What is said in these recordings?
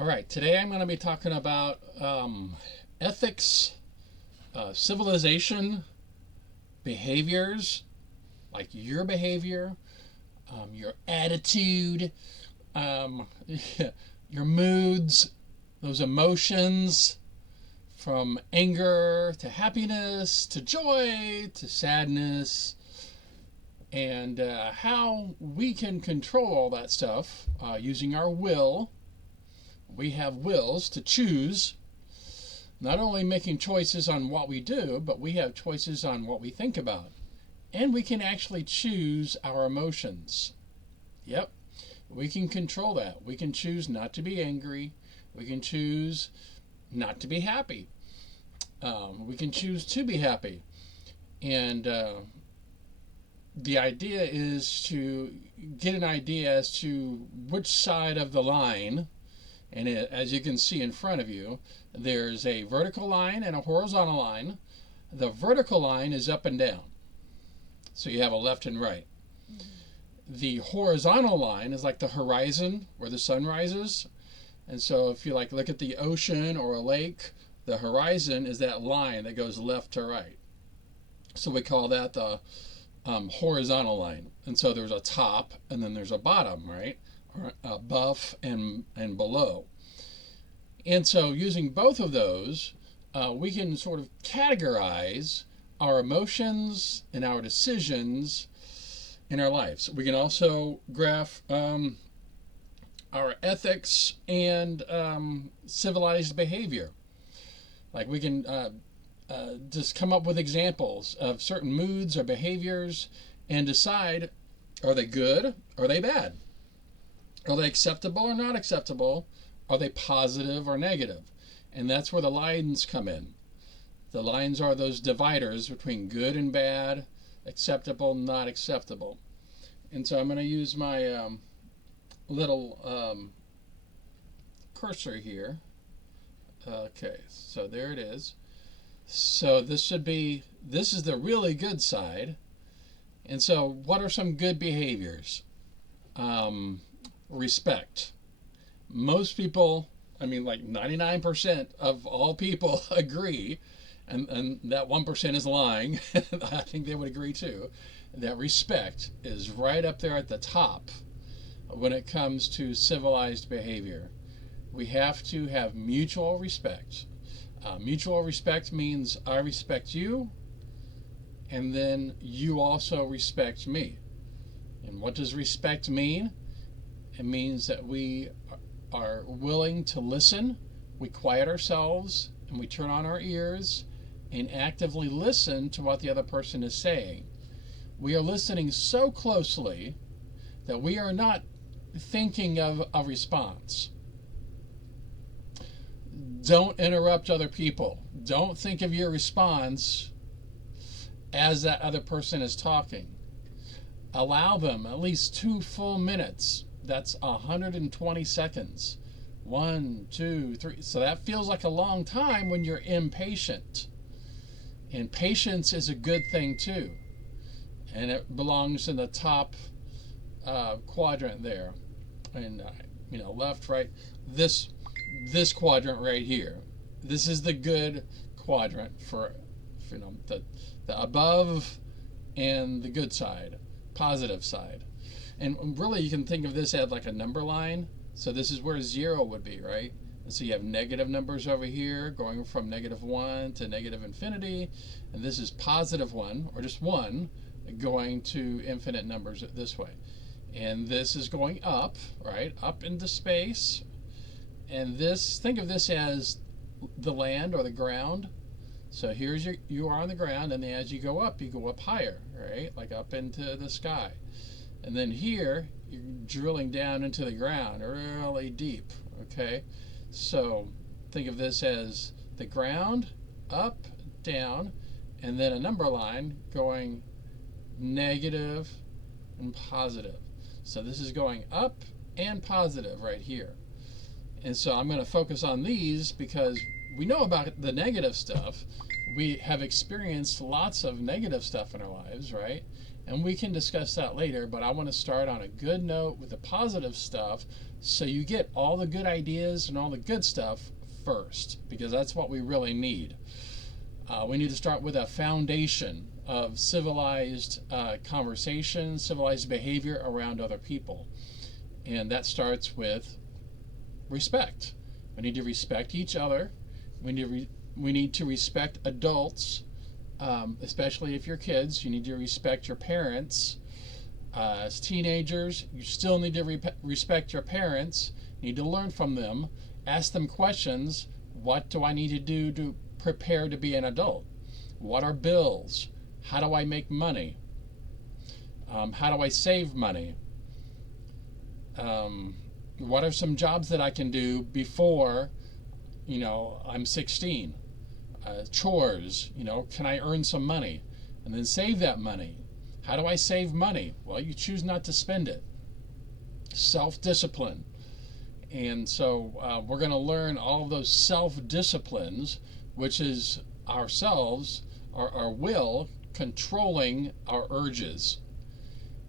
All right, today I'm going to be talking about ethics, civilization, behaviors, like your behavior, your attitude, um, your moods, those emotions, from anger to happiness to joy to sadness, and how we can control all that stuff using our will. We have wills to choose, not only making choices on what we do, but we have choices on what we think about. And we can actually choose our emotions. Yep, we can control that. We can choose not to be angry. We can choose not to be happy. We can choose to be happy. And the idea is to get an idea as to which side of the line. And as you can see in front of you, there's a vertical line and a horizontal line. The vertical line is up and down. So you have a left and right. The horizontal line is like the horizon where the sun rises. And so if you look at the ocean or a lake, the horizon is that line that goes left to right. So we call that the horizontal line. And so there's a top and then there's a bottom, right? Above and below. And so using both of those, we can sort of categorize our emotions and our decisions in our lives. We can also graph our ethics and civilized behavior. Like we can just come up with examples of certain moods or behaviors and decide, are they good or are they bad? Are they acceptable or not acceptable? Are they positive or negative? And that's where the lines come in. The lines are those dividers between good and bad, acceptable, not acceptable. And so I'm going to use my little cursor here. Okay, so there it is. So this is the really good side. And so what are some good behaviors? Respect. Most people, like 99% of all people agree, and that 1% is lying. I think they would agree too, that respect is right up there at the top when it comes to civilized behavior. We have to have mutual respect. Mutual respect means I respect you, and then you also respect me. And what does respect mean? It means that we are willing to listen, we quiet ourselves, and we turn on our ears and actively listen to what the other person is saying. We are listening so closely that we are not thinking of a response. Don't interrupt other people. Don't think of your response as that other person is talking. Allow them at least 2 full minutes. That's 120 seconds. 1, 2, 3. So that feels like a long time when you're impatient. And patience is a good thing too. And it belongs in the top quadrant there. And left, right. This quadrant right here. This is the good quadrant for the above and the good side, positive side. And really, you can think of this as like a number line. So this is where 0 would be, right? And so you have negative numbers over here going from -1 to negative infinity. And this is +1, or just 1, going to infinite numbers this way. And this is going up, right? Up into space. And this, think of this as the land or the ground. So here's you are on the ground, and then as you go up higher, right? Like up into the sky. And then here, you're drilling down into the ground really deep, okay? So think of this as the ground, up, down, and then a number line going negative and positive. So this is going up and positive right here. And so I'm going to focus on these because we know about the negative stuff. We have experienced lots of negative stuff in our lives, right? And we can discuss that later, but I want to start on a good note with the positive stuff so you get all the good ideas and all the good stuff first, because that's what we really need. We need to start with a foundation of civilized conversation, civilized behavior around other people. And that starts with respect. We need to respect each other. We need to respect adults, especially if you're kids. You need to respect your parents. As teenagers, you still need to respect your parents. You need to learn from them. Ask them questions. What do I need to do to prepare to be an adult? What are bills? How do I make money? How do I save money? What are some jobs that I can do before, I'm 16? Chores, can I earn some money? And then save that money. How do I save money? Well, you choose not to spend it. Self-discipline. And so we're going to learn all of those self-disciplines, which is ourselves, our will, controlling our urges.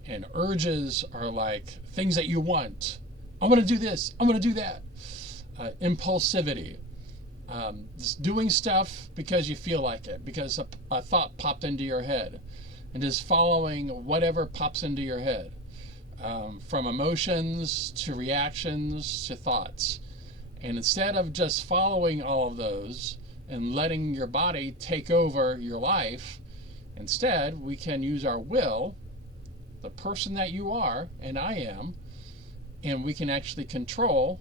And urges are like things that you want. I'm going to do this. I'm going to do that. Impulsivity. Just doing stuff because you feel like it, because a thought popped into your head. And just following whatever pops into your head. From emotions to reactions to thoughts. And instead of just following all of those and letting your body take over your life, instead we can use our will, the person that you are and I am, and we can actually control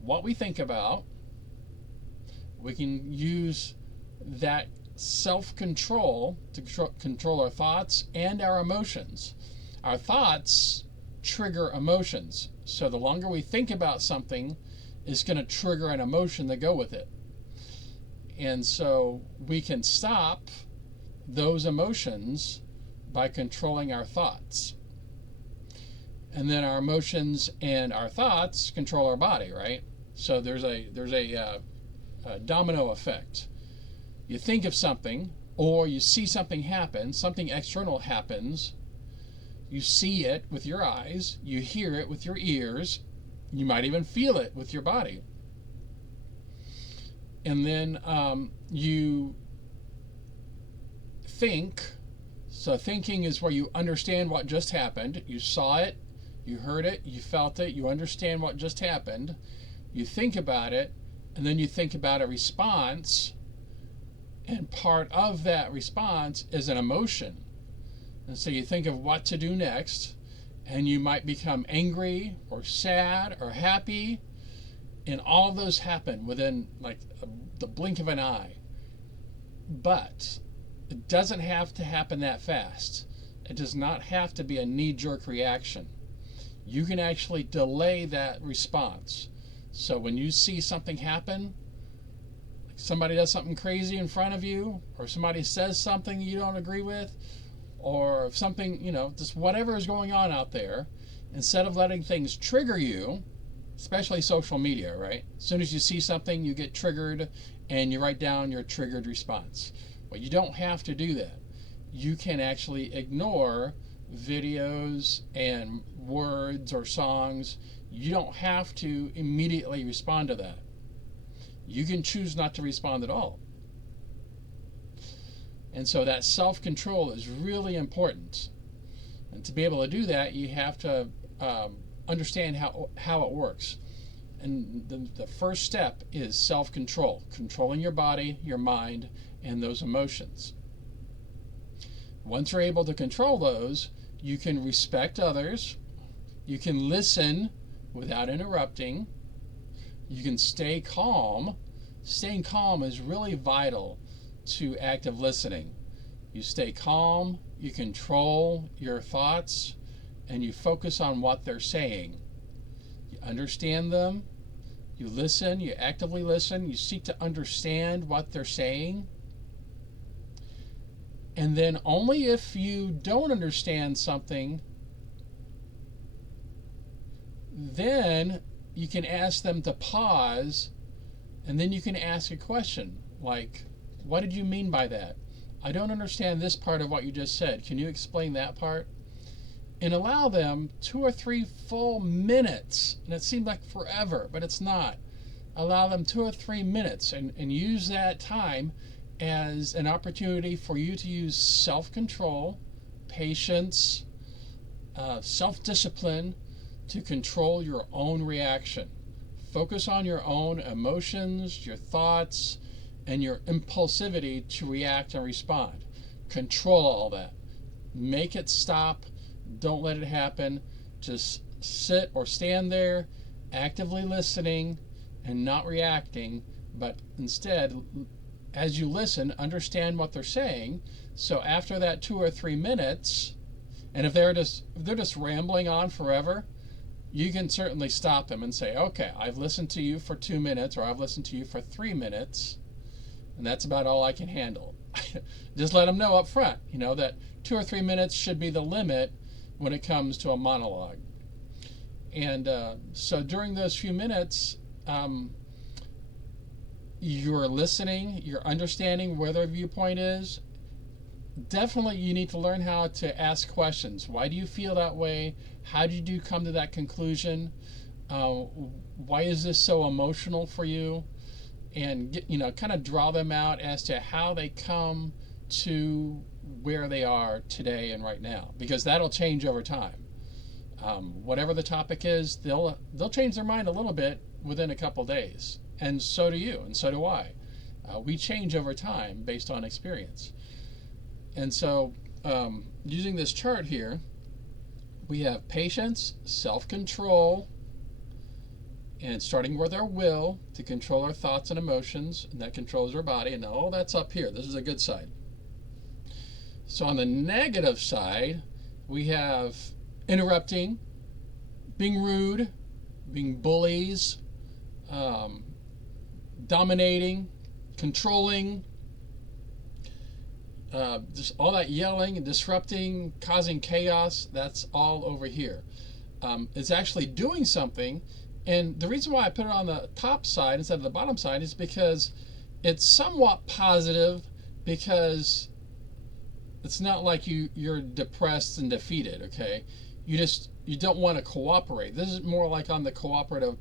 what we think about. We can use that self-control to control our thoughts and our emotions. Our thoughts trigger emotions. So the longer we think about something, it's going to trigger an emotion to go with it. And so we can stop those emotions by controlling our thoughts. And then our emotions and our thoughts control our body, right? So there's a domino effect. You think of something, or you see something happen, something external happens, you see it with your eyes, you hear it with your ears, you might even feel it with your body. And then you think. So thinking is where you understand what just happened. You saw it, you heard it, you felt it, you understand what just happened. You think about it, and then you think about a response. And part of that response is an emotion. And so you think of what to do next, and you might become angry or sad or happy, and all of those happen within like the blink of an eye. But it doesn't have to happen that fast. It does not have to be a knee-jerk reaction. You can actually delay that response. So when you see something happen, somebody does something crazy in front of you, or somebody says something you don't agree with, or something, just whatever is going on out there, instead of letting things trigger you, especially social media, right? As soon as you see something, you get triggered and you write down your triggered response. Well, you don't have to do that. You can actually ignore videos and words or songs. You don't have to immediately respond to that. You can choose not to respond at all. And so that self-control is really important. And to be able to do that, you have to understand how it works. And the first step is self-control, controlling your body, your mind, and those emotions. Once you're able to control those, you can respect others, you can listen without interrupting, you can stay calm. Staying calm is really vital to active listening. You stay calm, you control your thoughts, and you focus on what they're saying. You understand them, you listen, you actively listen, you seek to understand what they're saying. And then only if you don't understand something, then you can ask them to pause, and then you can ask a question like, what did you mean by that? I don't understand this part of what you just said. Can you explain that part? And allow them 2 or 3 full minutes. And it seemed like forever, but it's not. Allow them 2 or 3 minutes and use that time as an opportunity for you to use self-control, patience, self-discipline to control your own reaction. Focus on your own emotions, your thoughts, and your impulsivity to react and respond. Control all that. Make it stop. Don't let it happen. Just sit or stand there, actively listening and not reacting, but instead, as you listen, understand what they're saying. So after that 2 or 3 minutes, and if they're just rambling on forever, you can certainly stop them and say, okay, I've listened to you for 2 minutes, or I've listened to you for 3 minutes, and that's about all I can handle. Just let them know up front, that 2 or 3 minutes should be the limit when it comes to a monologue. And so during those few minutes, you're listening, you're understanding where their viewpoint is. Definitely you need to learn how to ask questions. Why do you feel that way? How did you come to that conclusion? Why is this so emotional for you? And kind of draw them out as to how they come to where they are today and right now, because that'll change over time. Whatever the topic is, they'll change their mind a little bit within a couple days, and so do you, and so do I. We change over time based on experience. And so using this chart here, we have patience, self-control, and starting with our will to control our thoughts and emotions, and that controls our body. And all that's up here. This is a good side. So on the negative side, we have interrupting, being rude, being bullies, dominating, controlling, just all that yelling and disrupting, causing chaos. That's all over here. It's actually doing something. And the reason why I put it on the top side instead of the bottom side is because it's somewhat positive, because it's not like you're depressed and defeated, okay? You don't want to cooperate. This is more like on the cooperative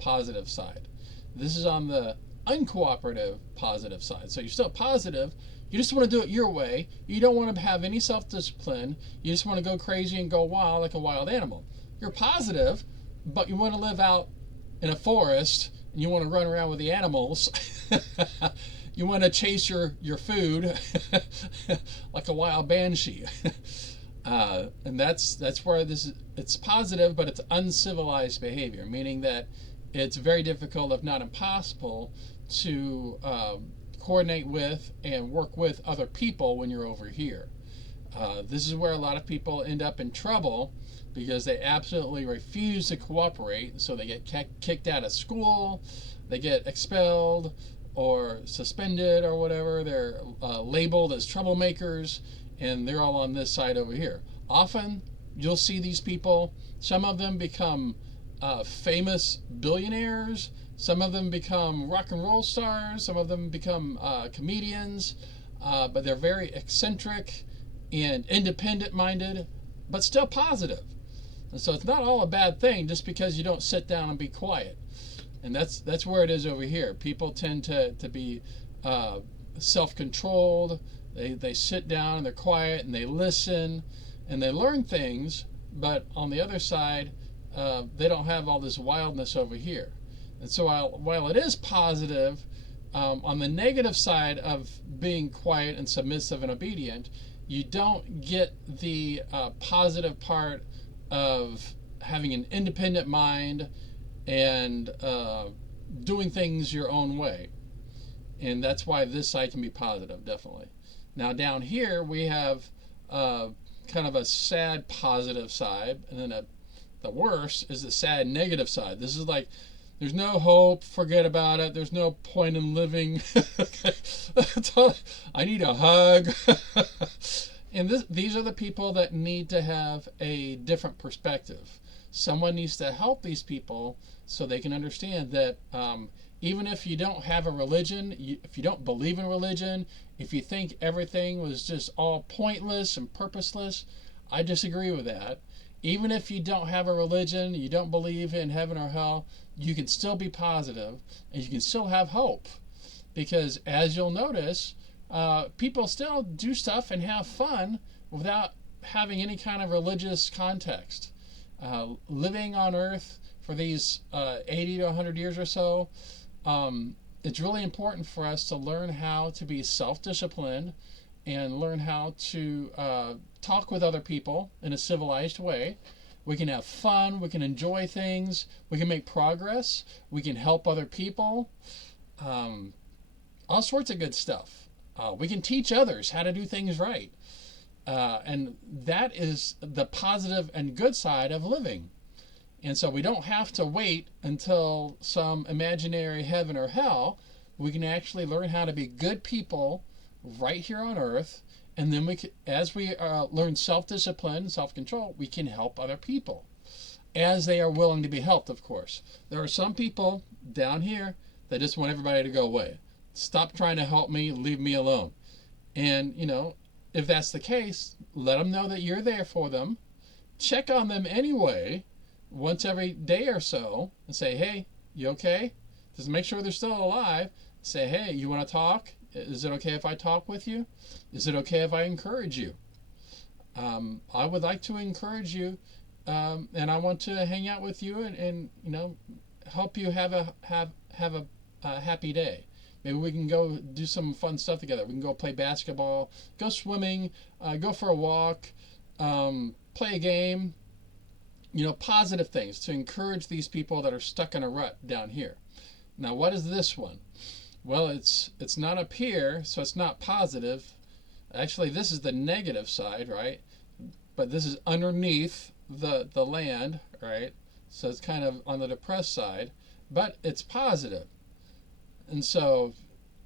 positive side. This is on the uncooperative positive side. So you're still positive. You just want to do it your way. You don't want to have any self-discipline. You just want to go crazy and go wild like a wild animal. You're positive, but you want to live out in a forest and you want to run around with the animals. You want to chase your food like a wild banshee. And that's where it's positive, but it's uncivilized behavior, meaning that it's very difficult, if not impossible, to coordinate with and work with other people when you're over here. This is where a lot of people end up in trouble, because they absolutely refuse to cooperate. So they get kicked out of school, they get expelled or suspended or whatever. They're labeled as troublemakers, and they're all on this side over here. Often you'll see these people, some of them become famous billionaires, some of them become rock and roll stars, some of them become comedians, but they're very eccentric and independent minded, but still positive. And so it's not all a bad thing just because you don't sit down and be quiet. And that's where it is over here. People tend to be self-controlled. They sit down and they're quiet and they listen and they learn things, but on the other side, they don't have all this wildness over here. And so while it is positive, on the negative side of being quiet and submissive and obedient, you don't get the positive part of having an independent mind and doing things your own way. And that's why this side can be positive, definitely. Now down here we have kind of a sad positive side, and then the worst is the sad negative side. This is like, there's no hope, forget about it, there's no point in living. I need a hug. And these are the people that need to have a different perspective. Someone needs to help these people so they can understand that even if you don't have a religion, if you don't believe in religion, if you think everything was just all pointless and purposeless, I disagree with that. Even if you don't have a religion, you don't believe in heaven or hell, you can still be positive and you can still have hope. Because as you'll notice, people still do stuff and have fun without having any kind of religious context. Living on earth for these 80 to 100 years or so, it's really important for us to learn how to be self-disciplined and learn how to talk with other people in a civilized way. We can have fun, we can enjoy things, we can make progress, we can help other people, all sorts of good stuff. We can teach others how to do things right. And that is the positive and good side of living. And so we don't have to wait until some imaginary heaven or hell. We can actually learn how to be good people right here on earth. And then as we learn self-discipline, self-control, we can help other people as they are willing to be helped, of course. There are some people down here that just want everybody to go away. Stop trying to help me, leave me alone. And, if that's the case, let them know that you're there for them. Check on them anyway, once every day or so, and say, hey, you okay? Just make sure they're still alive. Say, hey, you want to talk? Is it okay if I talk with you? Is it okay if I encourage you? I would like to encourage you, and I want to hang out with you and help you have a happy day. Maybe we can go do some fun stuff together. We can go play basketball, go swimming, go for a walk, play a game. Positive things to encourage these people that are stuck in a rut down here. Now, what is this one? Well, it's not up here, so it's not positive. Actually, this is the negative side, right? But this is underneath the land, right? So it's kind of on the depressed side, but it's positive. And so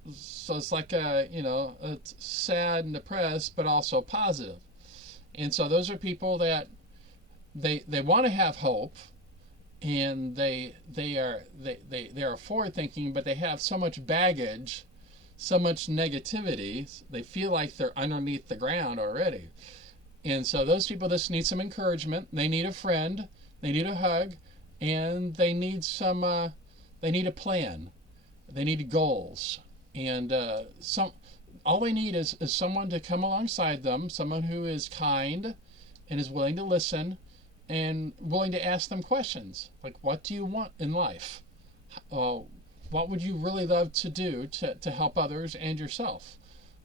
it's like it's sad and depressed, but also positive. And so those are people that they want to have hope, and they are forward thinking, but they have so much baggage, so much negativity, they feel like they're underneath the ground already. And so those people just need some encouragement. They need a friend, they need a hug, and they need they need a plan, they need goals, and all they need is someone to come alongside them, someone who is kind and is willing to listen and willing to ask them questions like, what do you want in life? What would you really love to do to help others and yourself?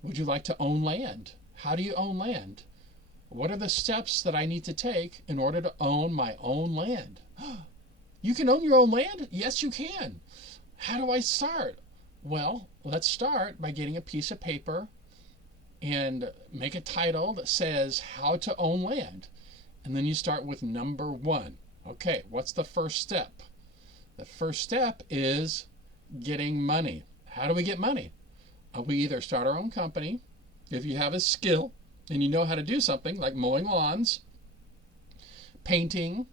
Would you like to own land? How do you own land? What are the steps that I need to take in order to own my own land? You can own your own land? Yes, you can. How do I start? Well, let's start by getting a piece of paper and make a title that says how to own land. And then you start with number 1. Okay, what's the first step? The first step is getting money. How do we get money? We either start our own company, if you have a skill and you know how to do something like mowing lawns, painting,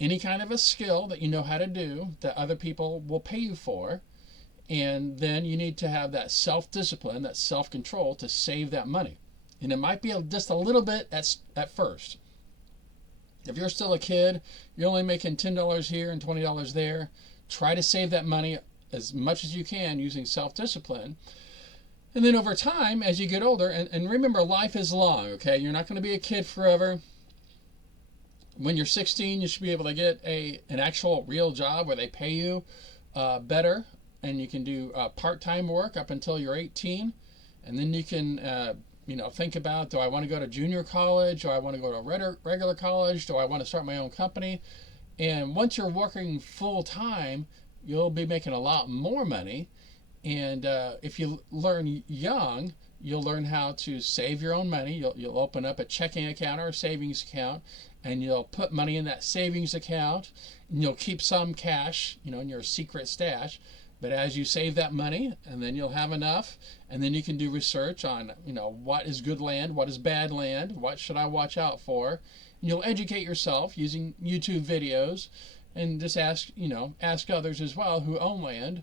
any kind of a skill that you know how to do that other people will pay you for. And then you need to have that self-discipline, that self-control to save that money. And it might be just a little bit at first. If you're still a kid, you're only making $10 here and $20 there, try to save that money as much as you can using self-discipline. And then over time, as you get older, and remember, life is long, okay? You're not going to be a kid forever. When you're 16, you should be able to get an actual real job where they pay you better, and you can do part-time work up until you're 18. And then you can think about, do I want to go to junior college? Do I want to go to regular college? Do I want to start my own company? And once you're working full-time, you'll be making a lot more money. And if you learn young, you'll learn how to save your own money. You'll open up a checking account or a savings account, and you'll put money in that savings account, and you'll keep some cash, in your secret stash. But as you save that money, and then you'll have enough, and then you can do research on, what is good land, what is bad land, what should I watch out for. And you'll educate yourself using YouTube videos, and just ask others as well who own land.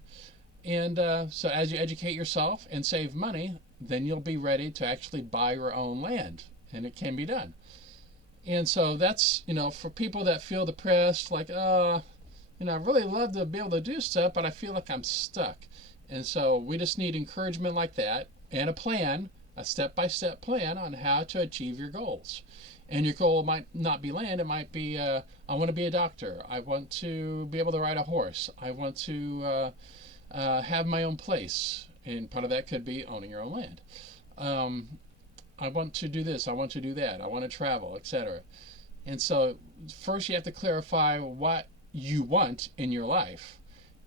And so as you educate yourself and save money, then you'll be ready to actually buy your own land, and it can be done. And so that's, for people that feel depressed, like, I really love to be able to do stuff, but I feel like I'm stuck. And so we just need encouragement like that, and a plan, a step by step plan on how to achieve your goals. And your goal might not be land, it might be, I want to be a doctor. I want to be able to ride a horse. I want to have my own place. And part of that could be owning your own land. I want to do this. I want to do that. I want to travel, etc. And so first you have to clarify what you want in your life.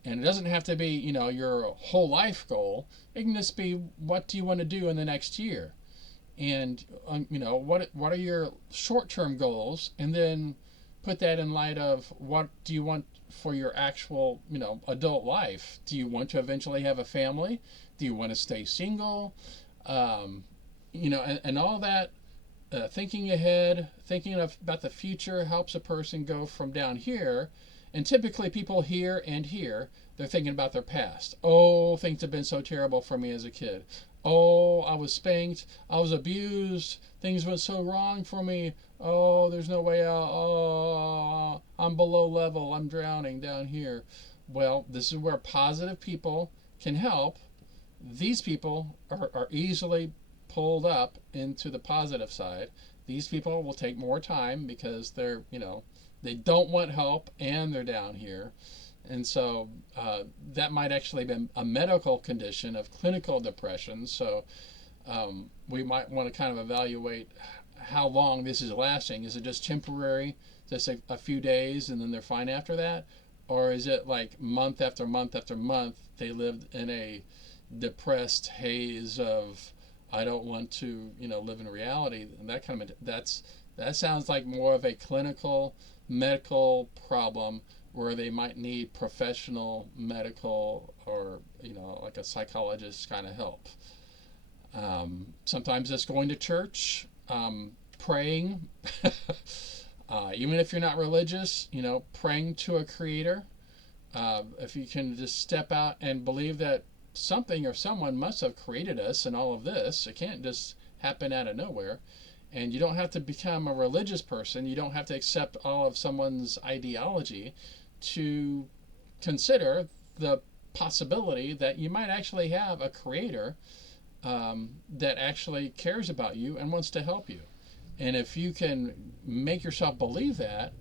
And it doesn't have to be, your whole life goal. It can just be, what do you want to do in the next year? And, what are your short-term goals? And then put that in light of, what do you want for your actual, adult life? Do you want to eventually have a family? Do you want to stay single? And all that, thinking ahead, about the future helps a person go from down here. And typically people here and here, they're thinking about their past. Oh, things have been so terrible for me as a kid. Oh, I was spanked. I was abused. Things went so wrong for me. Oh, there's no way out. Oh, I'm below level. I'm drowning down here. Well, this is where positive people can help. These people are easily pulled up into the positive side. These people will take more time because they don't want help and they're down here. And so that might actually be a medical condition of clinical depression. So we might want to kind of evaluate how long this is lasting. Is it just temporary, just a few days, and then they're fine after that? Or is it like month after month after month, they lived in a depressed haze of, I don't want to, live in reality, and that kind of, that sounds like more of a clinical medical problem where they might need professional medical or, like a psychologist kind of help. Sometimes it's going to church, praying, even if you're not religious, praying to a creator. If you can just step out and believe that something or someone must have created us and all of this, it can't just happen out of nowhere. And you don't have to become a religious person. You don't have to accept all of someone's ideology to consider the possibility that you might actually have a creator that actually cares about you and wants to help you. And if you can make yourself believe that,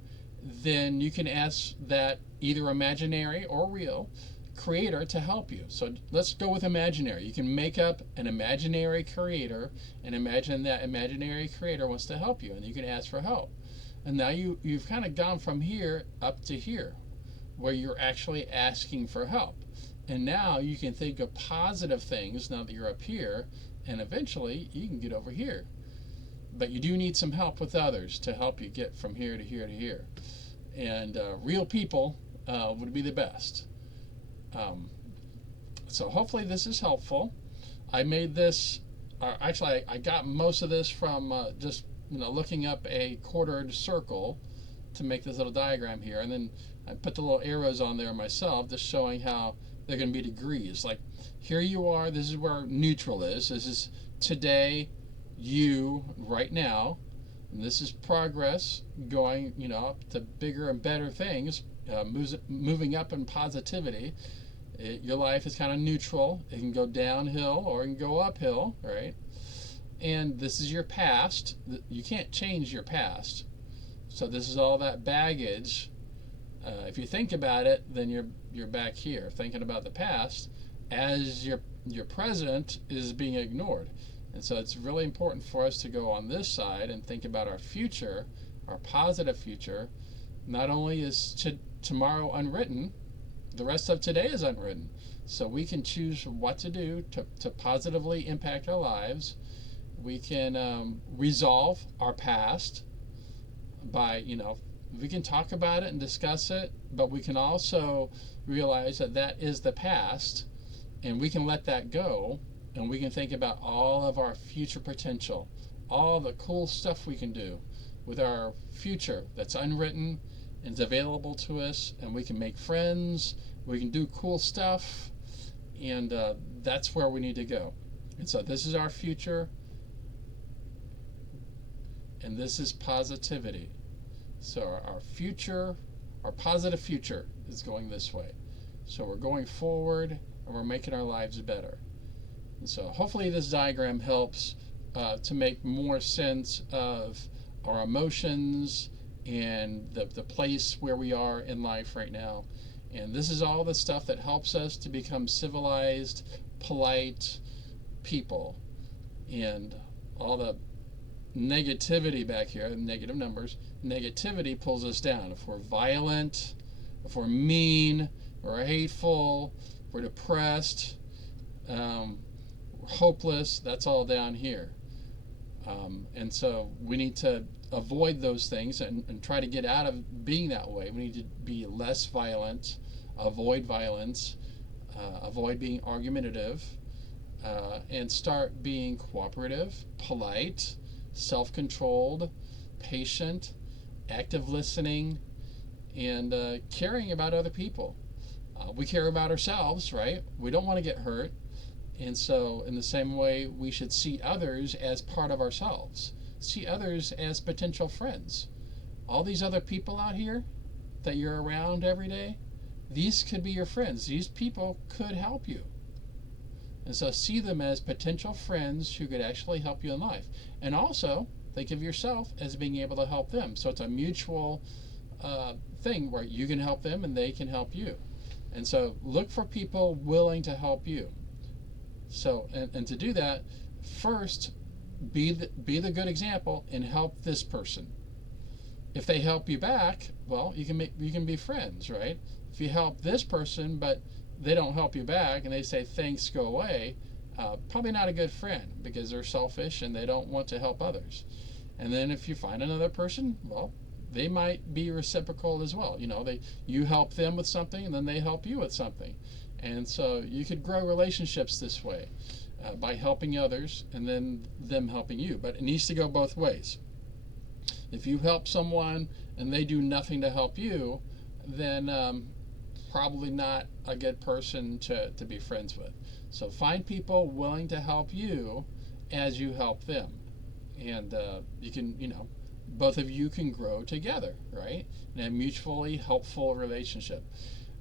then you can ask that either imaginary or real creator to help you. So let's go with imaginary. You can make up an imaginary creator and imagine that imaginary creator wants to help you, and you can ask for help. And now you've kind of gone from here up to here, where you're actually asking for help. And now you can think of positive things now that you're up here, and eventually you can get over here. But you do need some help with others to help you get from here to here to here. And real people would be the best. So hopefully this is helpful. I made this, actually I got most of this from just looking up a quartered circle to make this little diagram here, and then I put the little arrows on there myself, just showing how they're going to be degrees. Like here you are, this is where neutral is. This is today, you, right now, and this is progress, going up to bigger and better things, moving up in positivity. Your life is kind of neutral. It can go downhill or it can go uphill, right? And this is your past. You can't change your past. So this is all that baggage. If you think about it, then you're back here thinking about the past as your present is being ignored. And so it's really important for us to go on this side and think about our future, our positive future. Not only is tomorrow unwritten, the rest of today is unwritten. So we can choose what to do to positively impact our lives. We can resolve our past by, we can talk about it and discuss it, but we can also realize that that is the past, and we can let that go, and we can think about all of our future potential, all the cool stuff we can do with our future that's unwritten, and it's available to us, and we can make friends, we can do cool stuff, and that's where we need to go. And so this is our future, and this is positivity. So our future, our positive future is going this way. So we're going forward, and we're making our lives better. And so hopefully this diagram helps to make more sense of our emotions and the place where we are in life right now. And this is all the stuff that helps us to become civilized, polite people. And all the negativity back here, negative numbers, negativity pulls us down. If we're violent, if we're mean, or hateful, if we're depressed, we're hopeless, that's all down here. And so we need to avoid those things and try to get out of being that way. We need to be less violent, avoid violence, avoid being argumentative, and start being cooperative, polite, self-controlled, patient, active listening, and caring about other people. We care about ourselves, right? We don't want to get hurt. And so in the same way, we should see others as part of ourselves. See others as potential friends. All these other people out here that you're around every day, these could be your friends. These people could help you. And so see them as potential friends who could actually help you in life. And also think of yourself as being able to help them. So it's a mutual thing where you can help them and they can help you. And so look for people willing to help you. So, and to do that, first, be the good example and help this person. If they help you back, well, you can be friends, right? If you help this person, but they don't help you back and they say thanks, go away, probably not a good friend because they're selfish and they don't want to help others. And then if you find another person, well, they might be reciprocal as well. You help them with something and then they help you with something. And so you could grow relationships this way by helping others and then them helping you. But it needs to go both ways. If you help someone and they do nothing to help you, then probably not a good person to be friends with. So find people willing to help you as you help them. And you can, both of you can grow together, right? In a mutually helpful relationship.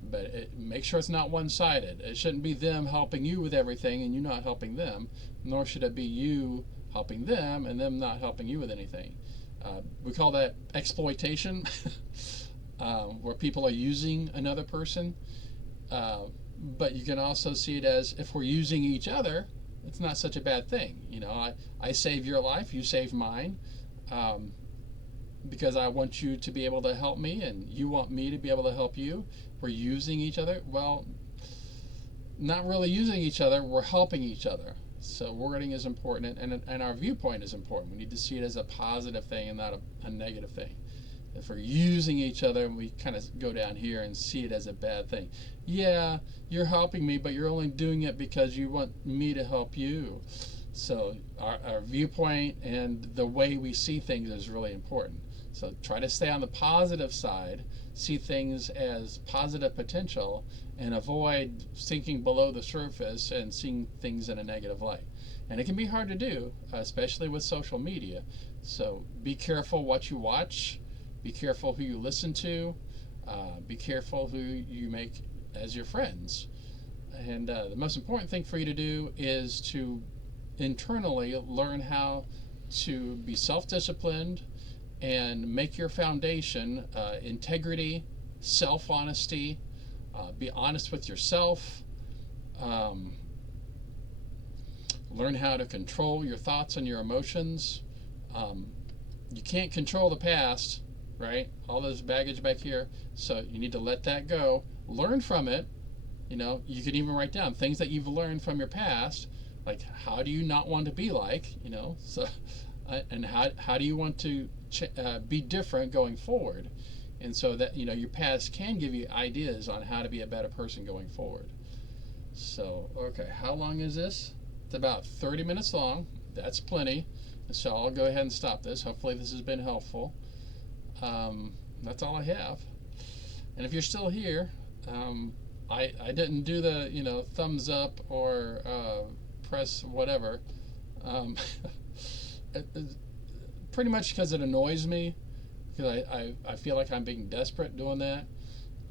But make sure it's not one-sided. It shouldn't be them helping you with everything and you not helping them, nor should it be you helping them and them not helping you with anything. We call that exploitation, where people are using another person. But you can also see it as if we're using each other, it's not such a bad thing. I save your life, you save mine. Because I want you to be able to help me and you want me to be able to help you. We're using each other. Well, not really using each other, we're helping each other. So wording is important and our viewpoint is important. We need to see it as a positive thing and not a negative thing. If we're using each other and we kind of go down here and see it as a bad thing. Yeah, you're helping me, but you're only doing it because you want me to help you. So our viewpoint and the way we see things is really important. So try to stay on the positive side, see things as positive potential, and avoid sinking below the surface and seeing things in a negative light. And it can be hard to do, especially with social media. So be careful what you watch, be careful who you listen to, be careful who you make as your friends. And the most important thing for you to do is to internally learn how to be self-disciplined and make your foundation integrity, self-honesty, be honest with yourself, learn how to control your thoughts and your emotions. You can't control the past, right? All this baggage back here, so you need to let that go. Learn from it. You can even write down things that you've learned from your past, like how do you not want to be like, so and how do you want to be different going forward. And so that your past can give you ideas on how to be a better person going forward. So okay, how long is this? It's about 30 minutes long. That's plenty. So I'll go ahead and stop this. Hopefully this has been helpful. That's all I have. And if you're still here, I didn't do the thumbs up or press whatever. Um, pretty much because it annoys me, because I feel like I'm being desperate doing that.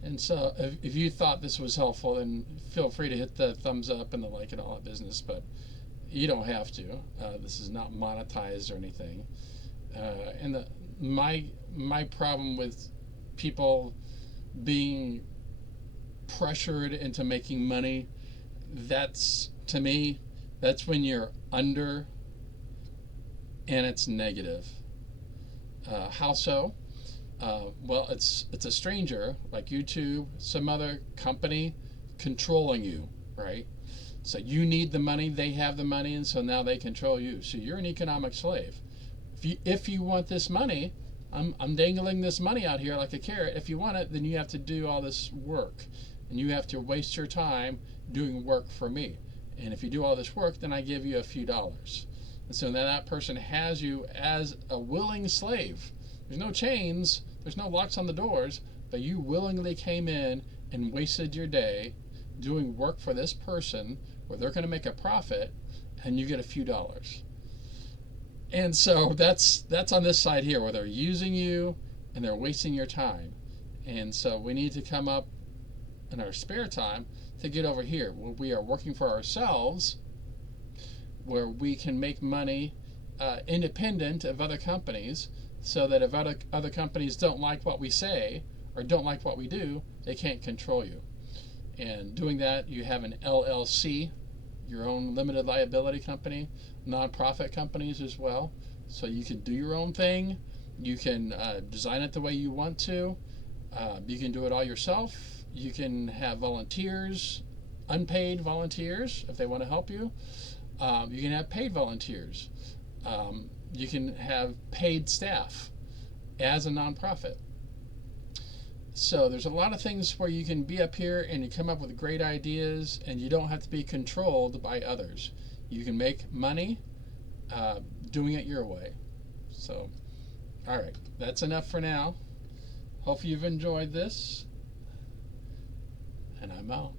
And so if you thought this was helpful, then feel free to hit the thumbs up and the like and all that business. But you don't have to. This is not monetized or anything. And my problem with people being pressured into making money, that's, to me, that's when you're under and it's negative. How so? Well, it's a stranger like YouTube, some other company controlling you, right? So you need the money, they have the money, and so now they control you. So you're an economic slave. If you want this money, I'm dangling this money out here like a carrot. If you want it, then you have to do all this work, and you have to waste your time doing work for me. And if you do all this work, then I give you a few dollars. And so now that person has you as a willing slave. There's no chains, there's no locks on the doors, but you willingly came in and wasted your day doing work for this person where they're going to make a profit, and you get a few dollars. And so that's on this side here, where they're using you and they're wasting your time. And so we need to come up in our spare time to get over here, where we are working for ourselves, where we can make money independent of other companies, so that if other companies don't like what we say or don't like what we do, they can't control you. And doing that, you have an LLC, your own limited liability company, nonprofit companies as well. So you can do your own thing. You can design it the way you want to. You can do it all yourself. You can have volunteers, unpaid volunteers, if they want to help you. You can have paid volunteers. You can have paid staff as a nonprofit. So there's a lot of things where you can be up here and you come up with great ideas, and you don't have to be controlled by others. You can make money doing it your way. So, all right, that's enough for now. Hope you've enjoyed this, and I'm out.